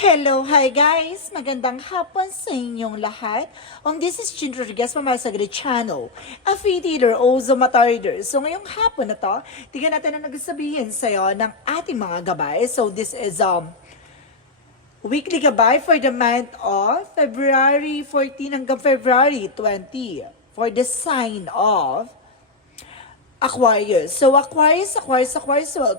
Hello, hi guys! Magandang hapon sa inyong lahat. This is Chin Rodriguez from my Sagre channel, affiliator also matarder. So ngayong hapon na to, tingnan natin ang nagsasabihin sa'yo ng ating mga gabay. So this is weekly gabay for the month of February 14 hanggang February 20 for the sign of Aquarius. So Aquarius,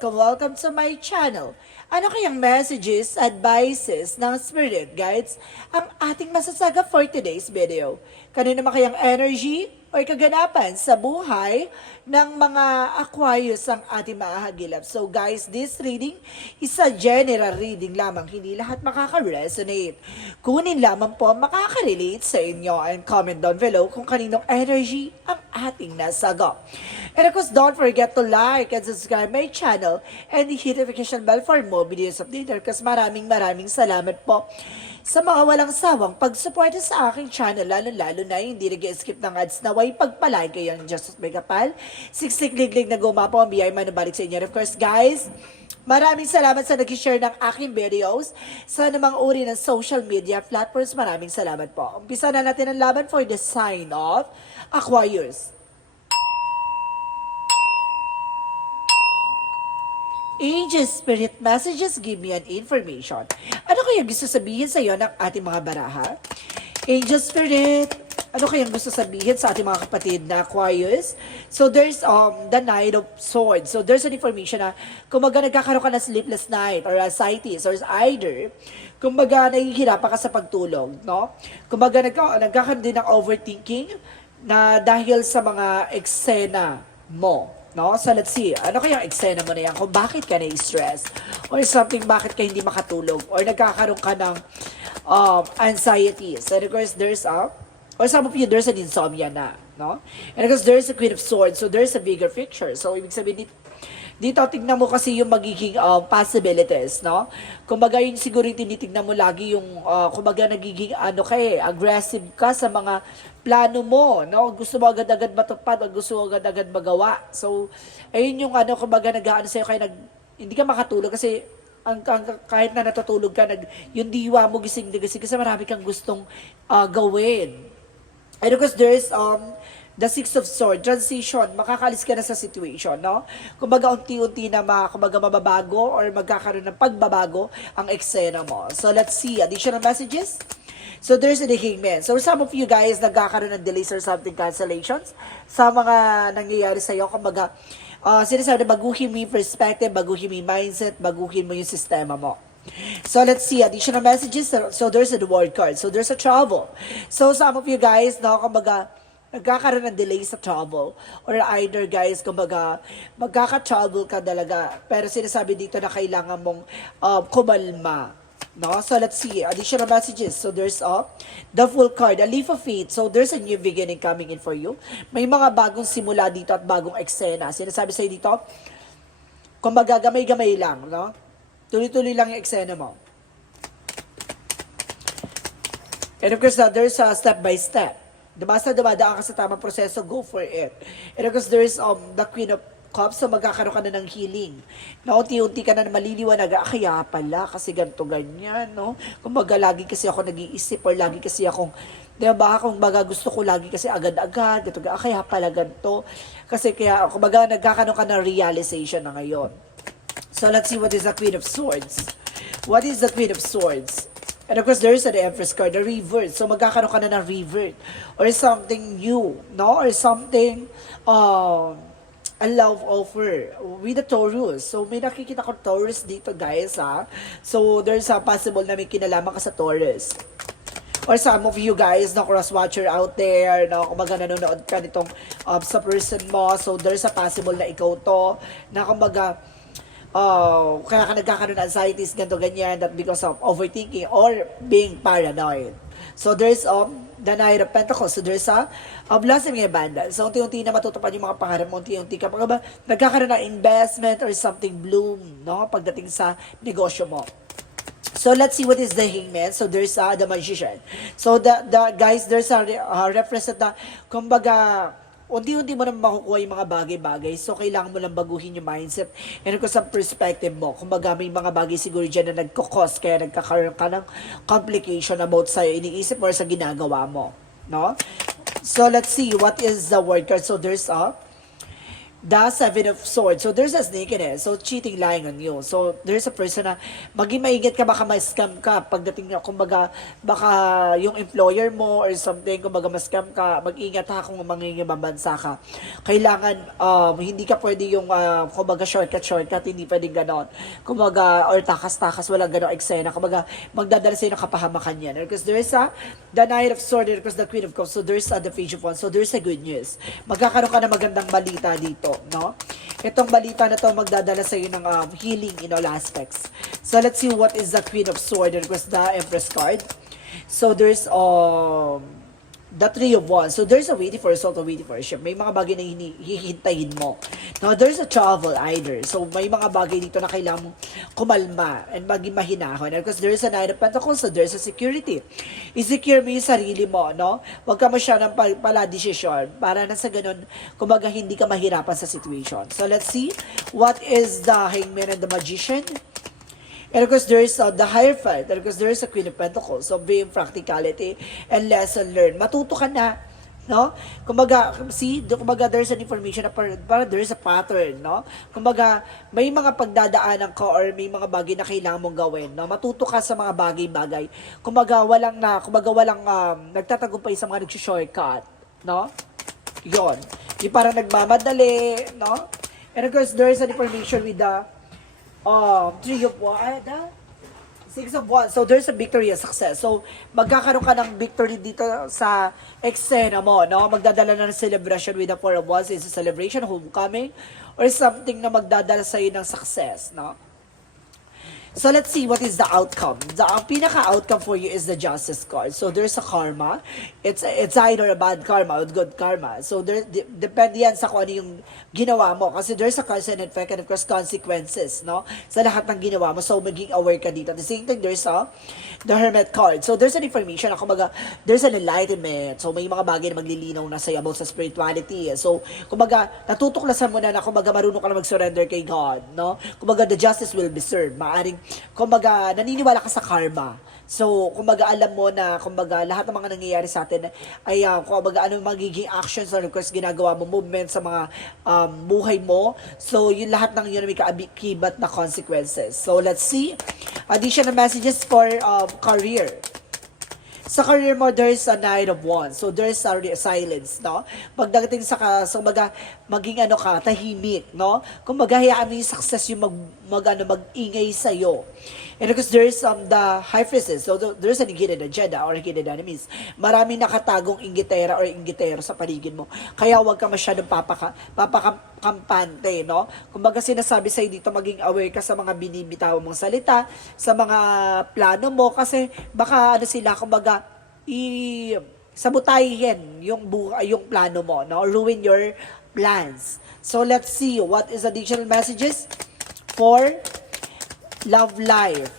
welcome to my channel. Ano kayang messages, advices ng spirit guides ang ating masasaga for today's video? Kanino naman kayang energy o kaganapan sa buhay ng mga Aquarius ang ating mahahagilap? So guys, this reading is a general reading lamang. Hindi lahat makaka-resonate. Kunin lamang po makaka-relate sa inyo and comment down below kung kaninong energy ang ating nasagot. And of course, don't forget to like and subscribe my channel and hit notification bell for more videos updated. Kasi maraming salamat po sa mga walang sawang pagsuporta sa aking channel, lalo na hindi nag-skip ng ads na way pagpalain kayo ng Just Megapal. Siksik-liglig na gumapo ang biyay manubalik sa inyo. And of course, guys, maraming salamat sa nag-share ng aking videos sa namang uri ng social media platforms. Maraming salamat po. Umpisa na natin ang laban for the sign of Aquarius. Angel Spirit Messages, give me an information. Ano kaya gusto sabihin sa iyo ng ating mga baraha? Angel Spirit, ano kayang gusto sabihin sa ating mga kapatid na Aquarius? So there's the Knight of Swords. So there's an information na kumbaga nagkakaroon ka ng sleepless night or anxieties or either kumbaga nahihirapan ka sa pagtulog, no? Kumbaga nagkakaroon din ng overthinking na dahil sa mga eksena mo. No? So let's see, ano kaya ang eksena mo na yan? Kung bakit ka na-stress? Or something, bakit ka hindi makatulog? Or nagkakaroon ka ng anxieties? And of course, or some of you, there's an insomnia na. No? And of course, there's a Queen of Swords. So there's a bigger picture. So ibig sabihin, dito tignan mo kasi yung magiging possibilities, no? Kumbaga yung siguro yung tinitignan mo lagi yung, kumbaga nagiging aggressive ka sa mga plano mo, no? Gusto mo agad-agad matupad o gusto mo agad-agad magawa. So, ayun yung kumbaga nag-aano sa'yo kaya hindi ka makatulog kasi kahit na natutulog ka, yung diwa mo gising na gising kasi marami kang gustong gawin. And of course, there's the Six of Swords, transition, makakalis ka na sa situation, no? Kumbaga, unti-unti na kumbaga mababago or magkakaroon ng pagbabago ang eksena mo. So, let's see. Additional messages? So, there's the Hangman. So, some of you guys, nagkakaroon ng delays or something, cancellations sa mga nangyayari sa'yo. Kumbaga, sinasabi na baguhin mo yung perspective, baguhin mo yung mindset, baguhin mo yung sistema mo. So, let's see. Additional messages. So, there's the World card. So, there's a travel. So, some of you guys, no, kumbaga, nagkakaroon ng delay sa travel. Or either guys, kumbaga, magkaka-travel ka talaga. Pero sinasabi dito na kailangan mong kumalma. No? So let's see. Additional messages. So there's the Fool card, a leaf of faith. So there's a new beginning coming in for you. May mga bagong simula dito at bagong eksena. Sinasabi sa'yo dito, kumbaga, gamay-gamay lang. No? Tuloy-tuloy lang yung eksena mo. And of course, there's a step by step. Basta dumadaan ka sa tamang proseso, go for it. And of course, there's the Queen of Cups, so magkakaroon ka na ng healing. Na unti-unti ka na maliliwanag, kaya pala, kasi ganito, ganyan, no? Kumbaga, lagi kasi ako nag-iisip or lagi kasi akong, diba, kung baga gusto ko lagi kasi agad-agad, ganito, kaya pala ganito. Kasi kaya, kumbaga, nagkakaroon ka ng realization na ngayon. So, let's see what is the Queen of Swords. What is the Queen of Swords? And of course, there is an Empress card, the revert. So, magkakaroon ka na ng revert. Or something new, no? Or something, a love offer with the Taurus. So, may nakikita ko Taurus dito, guys, ha? So, there's a possible na may kinalaman ka sa Taurus. Or some of you guys, no, cross-watcher out there, no, kumbaga nanonood ka nitong sa person mo. So, there's a possible na ikaw to, na kumbaga, kaya ka nagkakaroon ng anxieties, ganito, ganyan, that because of overthinking or being paranoid. So, there's the Knight of Pentacles. So, there's a blossoming abundance. So, unti-unti na matutupad yung mga pangarap mo. Unti-unti ka pa nagkakaroon ng investment or something bloom, no? Pagdating sa negosyo mo. So, let's see what is the Hangman. So, there's the Magician. So, the guys, there's a represent na, kumbaga, unti-unti mo na makukuha yung mga bagay-bagay. So, kailangan mo lang baguhin yung mindset. And kung sa perspective mo, kumbaga may mga bagay siguro dyan na nagkakos, kaya nagkakaroon ka ng complication about sa iniisip mo or sa ginagawa mo. No? So, let's see, what is the word card? So, there's the Seven of Swords. So, there's a snake in it. So, cheating, lying on you. So, there's a person na maging maingat ka, baka ma-scam ka. Pagdating na, kumbaga, baka yung employer mo or something, kumbaga ma-scam ka, mag-ingat ha kung mangingibabansa ka. Kailangan, hindi ka pwede yung, kumbaga, shortcut, hindi pwedeng ganon. Kumbaga, or takas-takas, walang ganon eksena. Kumbaga, magdadala sa'yo ng kapahamakan yan. Because there's the Knight of Swords, because the Queen of Cups. So, there's the Page of Wands. So, there's a good news. Magkakaroon ka na magandang balita dito. No? Itong balita na to magdadala sa iyo ng healing in all aspects. So let's see what is the Queen of Swords. There was the Empress card. So there's the Three of Wands. So there's a waiting for a result, a waiting for a ship. May mga bagay na hihintayin mo. Now there's a travel either. So may mga bagay dito na kailangan mong kumalma and maging mahinahon. And because there's a Nine of Pentacles, so there's a security. I-secure mo yung sarili mo, no? Huwag ka masyadong pala desisyon para na sa ganun, kumbaga hindi ka mahirapan sa situation. So let's see, what is the Hangman and the Magician? And of course, there's the Hierophant. And of course, there's a Queen of Pentacles. So, being practicality and lesson learned. Matuto ka na, no? Kumbaga, see, kumbaga, there's an information na para there's a pattern, no? Kumbaga, may mga pagdadaanan ka or may mga bagay na kailangan mong gawin, no? Matuto ka sa mga bagay-bagay. Kumbaga, walang nagtatagumpay sa mga nag-shortcut, no? Yon. Yung parang nagmamadali, no? And of course, there's an information with the Three of Wands, Six of Wands. So, there's a victory and success. So, magkakaroon ka ng victory dito sa eksena mo, no? Magdadala na ng celebration with the Four of Wands. Is a celebration, homecoming, or something na magdadala sa'yo ng success, no? So, let's see what is the outcome. Ang pinaka-outcome for you is the Justice card. So, there's a karma. It's either a bad karma or good karma. So, depende yan sa kung ano yung ginawa mo. Kasi there's a cause and effect and of course consequences, no? Sa lahat ng ginawa mo. So, maging aware ka dito. At the same time, there's the Hermit card. So, there's an information na kumbaga, there's an enlightenment. So, may mga bagay na maglilinaw na sa'yo about sa spirituality. So, kumbaga, natutuklasan mo na kumbaga, marunong ka na mag-surrender kay God, no? Kumbaga, the justice will be served. Maaring kumbaga, naniniwala ka sa karma. So, kumbaga, alam mo na, kumbaga, lahat ng mga nangyayari sa atin ay, kumbaga, ano magiging actions or of course, ginagawa mo, movement sa mga buhay mo. So, yun lahat ng yun may kaakibat na consequences. So, let's see. Additional messages for career. Sa career mo, there's a Nine of Wands. So, there's a silence, no? Pagdating so, maging tahimik, no? Kung hayaan mo yung success yung mag-ingay sa'yo. And of course, there's the High Priestess. So, there's an hidden agenda or hidden enemies. Maraming nakatagong inggitera or inggitero sa paligid mo. Kaya huwag ka masyadong papakampante, no? Kumbaga sinasabi sa'yo dito, maging aware ka sa mga binibitaw mong salita, sa mga plano mo, kasi baka sila, kumbaga, sabutahin yung plano mo, no? Ruin your plans. So, let's see, what is additional messages for love life?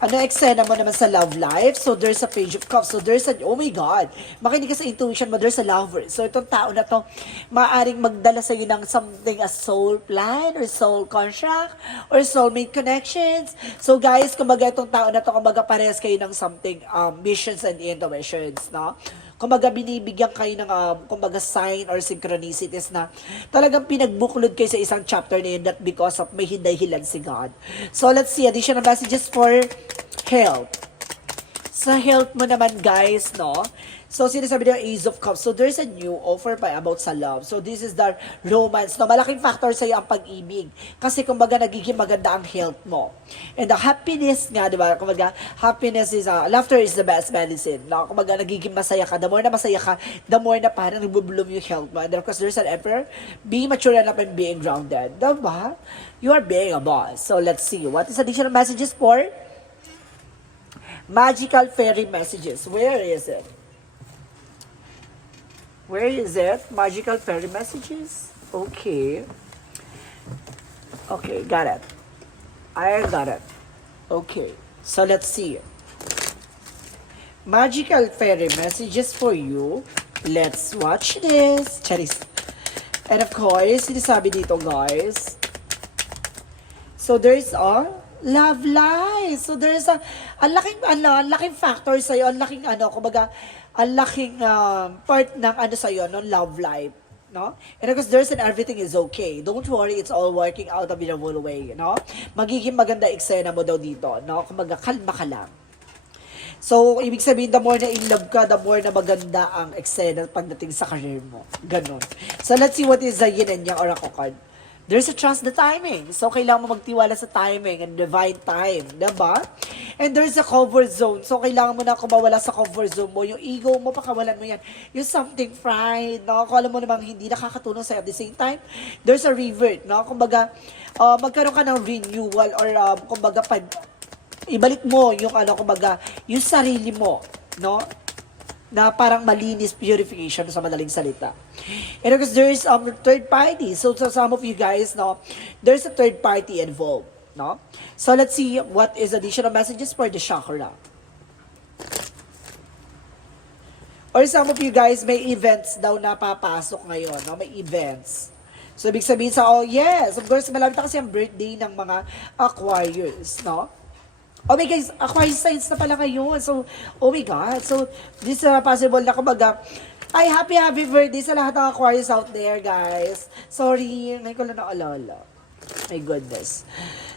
Ano eksena mo naman sa love life? So, there's a Page of Cups. So, there's oh my God, makinig ka sa intuition mo, there's a lover. So, itong tao na to, maaaring magdala sa iyo ng something, a soul plan, or soul contract, or soulmate connections. So, guys, kumbaga itong tao na to, kumbaga parehas kayo ng something, missions and intuitions, no? Kumbaga binibigyan kayo ng kumbaga sign or synchronicities na talagang pinagbuklod kayo sa isang chapter na yun, that because of may hinday-hilan si God. So, let's see, additional messages for health. Sa health mo naman, guys, no? So, sinasabi nila Ace of Cups. So, there's a new offer pa about sa love. So, this is the romance. No? Malaking factor sa'yo ang pag-ibig. Kasi, kumbaga, nagiging maganda ang health mo. And the happiness nga, di ba? Kumbaga, happiness is, laughter is the best medicine. No? Kumbaga, nagiging masaya ka. The more na masaya ka, the more na parang nag-bloom yung health mo. And of course, there's an emperor. Being mature enough and being grounded. Diba? You are being a boss. So, let's see. What is additional messages for magical fairy messages? Where is it? Where is it? Magical fairy messages? Okay. Okay, got it. I got it. Okay. So, let's see. Magical fairy messages for you. Let's watch this. Charis. And of course, sinasabi dito guys, so there's a love life. So there's ang laking factor sa'yo, ang laking kumbaga, ang laking part ng sa'yo, no, love life. No? And of course, there's an everything is okay. Don't worry, it's all working out of your whole way, no? Magiging maganda eksena mo daw dito, no? Kumbaga, kalma ka lang. So, ibig sabihin, the more na in love ka, the more na maganda ang eksena pagdating sa career mo. Ganon. So, let's see what is the yin and yang oracle card. There's a trust the timing. So, kailangan mo magtiwala sa timing and divine time. Diba? And there's a comfort zone. So, kailangan mo na kumawala sa comfort zone mo. Yung ego mo, pakawalan mo yan. Yung something pride, no? Kung alam mo namang hindi nakakatulong sa'yo at the same time, there's a revert, no? Kumbaga, magkaroon ka ng renewal or kumbaga, ibalik mo yung kumbaga, yung sarili mo, no? Na parang malinis, purification sa madaling salita. And because there's third party. So some of you guys, no, there's a third party involved, no? So let's see what is additional messages for the chakra. Or some of you guys, may events daw na papasok ngayon, no? May events. So ibig sabihin sa, yes, of course, malapit na kasi ang birthday ng mga Aquarius, no? Oh my guys, Aquarius signs na pala ngayon. So, oh my God. So, this is possible na kumbaga, ay, happy birthday sa lahat ng Aquarius out there, guys. Sorry, ngayon ko lang naalala. My goodness.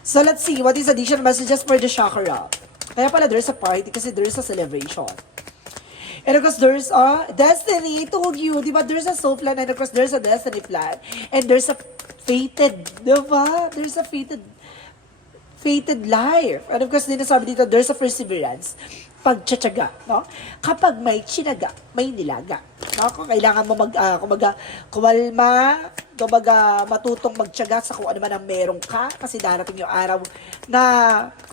So, let's see. What is additional messages for the chakra? Kaya pala, there's a party kasi there's a celebration. And of course, there's a destiny. I told you, di ba? There's a soul plan and of course, there's a destiny plan. And there's a fated, di ba? There's a fated life. And of course, din nasabi dito, there's a perseverance. Pagtsatsaga, no? Kapag may tsinaga, may nilaga. No? Kung kailangan mo kumalma, matutong magtsaga sa kung ano man ang meron ka, kasi darating yung araw na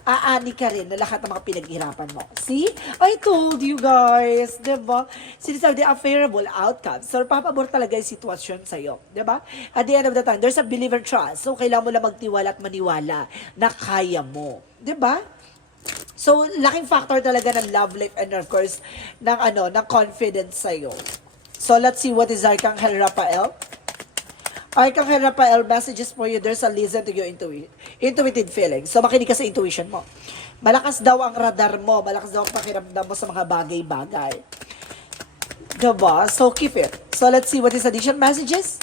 aani ka rin na lahat ng mga pinaghirapan mo. See? I told you guys, diba? Sinasabi din, a favorable outcome. So, papabor talaga yung sitwasyon sa'yo. Diba? At the end of the time, there's a believer trust. So, kailangan mo lang magtiwala at maniwala na kaya mo. Diba? So, laking factor talaga ng love life and of course, ng confidence sa'yo. So, let's see what is Archangel Raphael. Archangel Raphael, messages for you, there's a listen to your intuitive feelings. So, makinig ka sa intuition mo. Malakas daw ang radar mo, malakas daw ang pakiramdam mo sa mga bagay-bagay. Diba? So, keep it. So, let's see what is additional messages.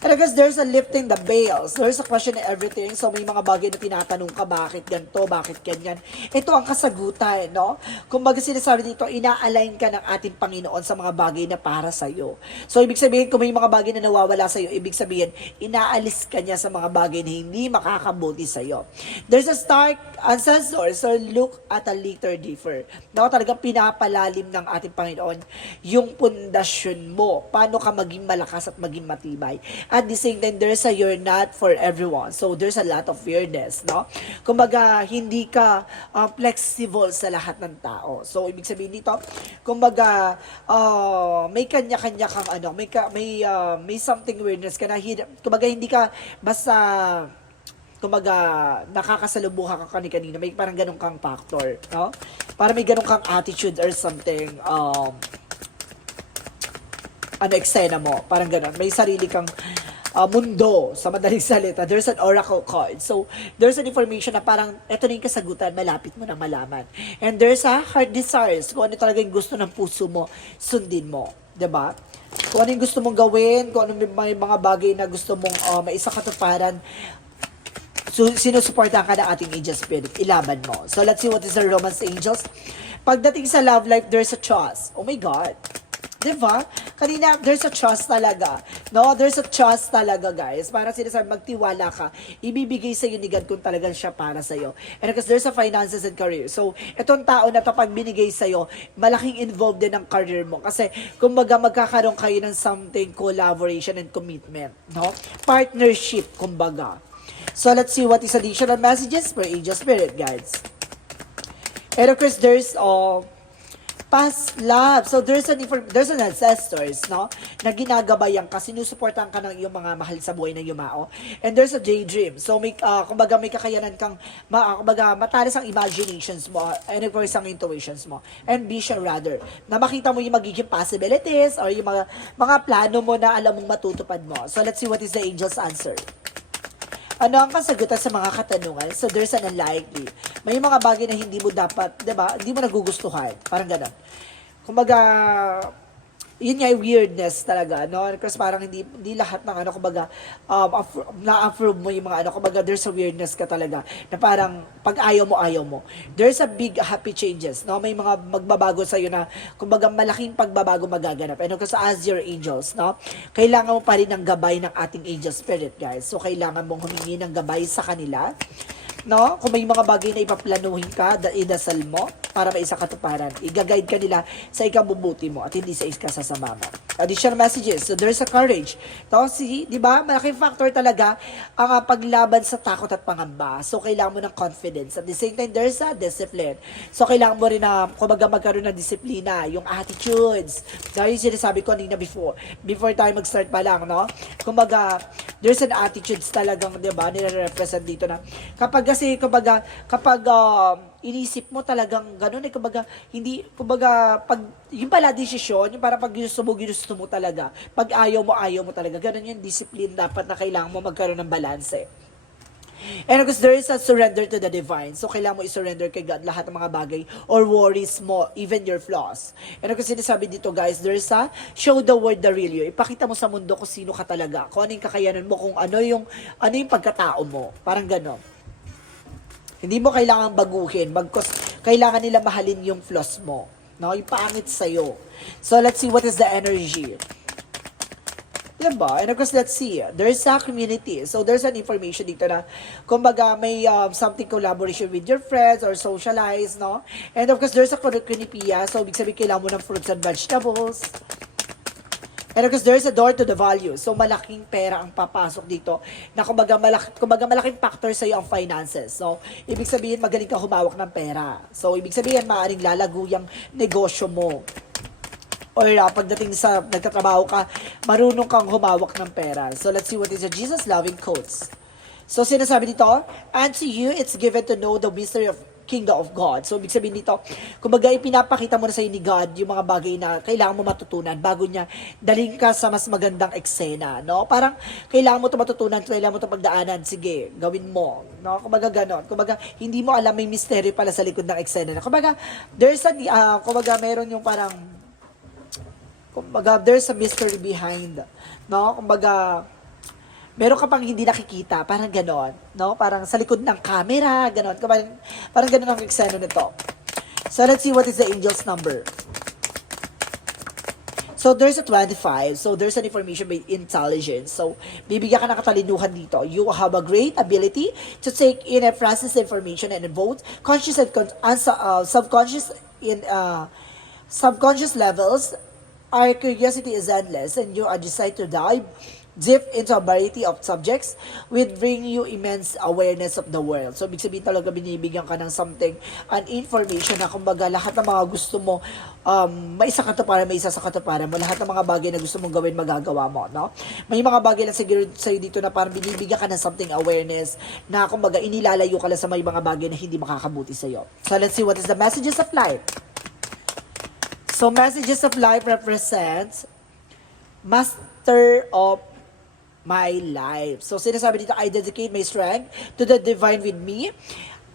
And I guess there's a lifting the veils. There's a question in everything. So, may mga bagay na tinatanong ka, bakit ganito, bakit ganyan. Ito ang kasagutan, no? Kung baga sinasabi dito, ina-align ka ng ating Panginoon sa mga bagay na para sa'yo. So, ibig sabihin, kung may mga bagay na nawawala sa'yo, ibig sabihin, inaalis ka niya sa mga bagay na hindi makakabuti sa'yo. There's a stark ancestor. So, look at a later differ. No? Talagang pinapalalim ng ating Panginoon yung pundasyon mo. Paano ka maging malakas at maging matibay. At the same time, there's a you're not for everyone. So, there's a lot of fairness, no? Kumbaga, hindi ka flexible sa lahat ng tao. So, ibig sabihin dito, kumbaga, may kanya-kanya kang may something weirdness ka na, kumbaga, hindi ka basta, kumbaga, nakakasalubuhan ka kani-kanina. May parang ganun kang factor, no? Para may ganun kang attitude or something, eksena mo, parang gano'n. May sarili kang mundo, sa madaling salita. There's an oracle card. So, there's an information na parang, eto na yung kasagutan, malapit mo na malaman. And there's a heart desires. Kung ano talaga yung gusto ng puso mo, sundin mo. Diba? Kung ano yung gusto mong gawin, kung ano may mga bagay na gusto mong maisakatuparan, sinusuportahan ka ng ating angel spirit. Ilaban mo. So, let's see what is the romance angels. Pagdating sa love life, there's a trust. Oh my God. Diba? Kanina, there's a trust talaga. No? There's a trust talaga, guys. Para sinasabi, magtiwala ka. Ibibigay sa'yo ni God kung talagang siya para sa'yo. And because there's a finances and career. So, itong tao na to, pag binigay sa'yo, malaking involved din ang career mo. Kasi, kumbaga, magkakaroon kayo ng something, collaboration and commitment. No? Partnership, kumbaga. So, let's see what is additional messages for angel spirit, guys. And of course, there's past love. So there's an ancestors, no? Na ginagabayan ka, sinusuportahan ka ng iyong mga mahal sa buhay na yumao. And there's a daydream. So may kumbaga may kakayanan kang kumbaga matalas ang imaginations mo and of course ang intuitions mo. And vision rather. Na makita mo yung magiging possibilities or yung mga plano mo na alam mong matutupad mo. So let's see what is the angel's answer. Ano ang kasagutan sa mga katanungan? So, there's an unlikely. May mga bagay na hindi mo dapat, di ba? Hindi mo nagugustuhan. Parang ganun. Kumbaga, yun nga yung weirdness talaga, no? Kasi parang hindi lahat ng ano, kumbaga, na-approve mo yung mga ano, kumbaga, there's a weirdness ka talaga, na parang, pag ayaw mo. There's a big happy changes, no? May mga magbabago sa'yo na, kumbaga, malaking pagbabago magaganap. And kasi as your angels, no? Kailangan mo pa rin ng gabay ng ating angel spirit, guys. So, kailangan mong humingi ng gabay sa kanila, no? Kung may mga bagay na ipaplanuhin ka, idasal mo para maisa katuparan. I-guide ka nila sa ikabubuti mo at hindi sa ikasasama mo. Additional messages. So there's a courage. So, di ba? Malaking factor talaga ang paglaban sa takot at pangamba. So kailangan mo ng confidence. At the same time, there's a discipline. So kailangan mo rin na, kumbaga magkaroon ng disiplina, yung attitudes. Dahil yung sinasabi ko kanina before tayo mag-start pa lang, no? Kumbaga, there's an attitudes talagang, di ba, nire-represent dito na kapag inisip mo talagang ganun kumbaga hindi pag yung pala desisyon yung para pag gusto mo talaga, pag ayaw mo talaga, ganun yung discipline dapat na kailangan mo magkaroon ng balance. And because there is a surrender to the divine. So, kailangan mo i-surrender kay God lahat ng mga bagay or worries mo, even your flaws. And kasi sinasabi dito, guys, there is a show the world the real you. Ipakita mo sa mundo kung sino ka talaga, kung ano yung kakayanan mo, kung ano yung pagkatao mo. Parang gano'n. Hindi mo kailangan baguhin, kailangan nila mahalin yung flaws mo. No? Yung pangit sa'yo. So, let's see what is the energy. Diba? And of course, let's see. There's a community. So, there's an information dito na, kumbaga, may something collaboration with your friends or socialize, no? And of course, there's a kunipia. So, ibig sabihin, kailangan mo ng fruits and vegetables. And of course, there's a door to the value. So, malaking pera ang papasok dito na kumbaga malaking factor sa iyo ang finances. So, ibig sabihin, magaling ka humawak ng pera. So, ibig sabihin, maaaring lalago yung negosyo mo. Or pagdating sa nagtatrabaho ka, marunong kang humawak ng pera. So, let's see what is the Jesus-loving quotes. So, sinasabi dito, and to you, it's given to know the mystery of kingdom of God. So, ibig sabihin dito, kumbaga ipinapakita mo na sa ni God yung mga bagay na kailangan mo matutunan bago niya daling ka sa mas magandang eksena, no? Parang kailangan mo ito matutunan, kailangan mo ito pagdaanan, sige, gawin mo, no? Kumbaga ganon. Kumbaga, hindi mo alam may mystery pala sa likod ng eksena. Kumbaga, meron yung parang, there's a mystery behind, no? Kumbaga, meron ka pang hindi nakikita, parang ganon, no? Parang sa likod ng camera, ganon. Parang ganon ang eksena nito. So, let's see what is the angel's number. So, there's a 25. So, there's an information by intelligence. So, bibigyan ka ng katalinuhan dito. You have a great ability to take in and process information and vote conscious and subconscious levels. Our curiosity is endless and you are decided to dive deep into a variety of subjects which bring you immense awareness of the world. So, ibig sabihin talaga binibigyan ka ng something, an information na kumbaga lahat ng mga gusto mo, may isa sa katuparan mo. Lahat ng mga bagay na gusto mong gawin, magagawa mo, no? May mga bagay na siguro sa'yo dito na parang binibigyan ka ng something awareness na kumbaga inilalayo ka lang sa may mga bagay na hindi makakabuti sa'yo. So, let's see what is the messages of life. So, messages of life represents master of my life. So, sinasabi dito, I dedicate my strength to the divine with me,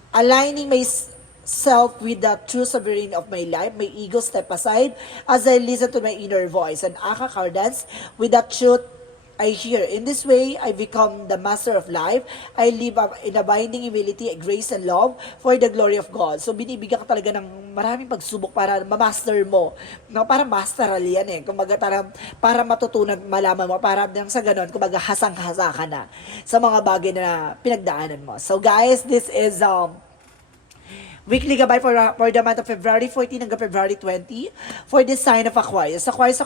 aligning myself with the true sovereign of my life. My ego step aside as I listen to my inner voice and accordance with the truth I hear. In this way, I become the master of life. I live in abiding humility, grace, and love for the glory of God. So, binibigyan ka talaga ng maraming pagsubok para ma-master mo. No, para masteral yan eh. Kumbaga, para matutunan, malaman mo, para sa ganon, kumbaga, hasang-hasa ka na sa mga bagay na pinagdaanan mo. So, guys, this is Weekly gabay for the month of February 14 hanggang February 20 for the sign of Aquarius. Aquarius,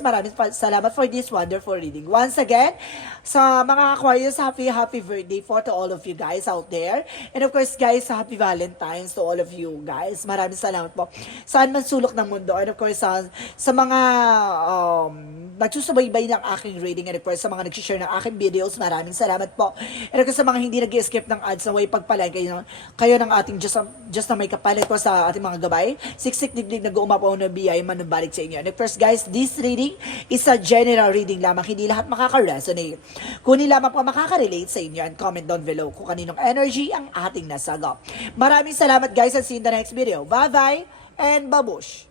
maraming salamat for this wonderful reading. Once again, sa mga Aquarius, happy birthday for to all of you guys out there. And of course, guys, happy Valentine's to all of you guys. Maraming salamat po. Saan man sulok ng mundo. And of course, sa mga nagsusubaybay ng aking reading. And of course, sa mga nag-share ng aking videos, maraming salamat po. And of course, sa mga hindi nag-skip ng ads na way pagpalay kayo ng ating Diyos na may kapalit po sa ating mga gabay. Siksik digdig na guumapaw na biyay manubalik sa inyo. And of course, guys, this reading is a general reading lamang. Hindi lahat makaka-resonate. Kunin lamang po makaka-relate sa inyo and comment down below kung kaninong energy ang ating nasagap. Maraming salamat guys and see you in the next video. Bye-bye and babush!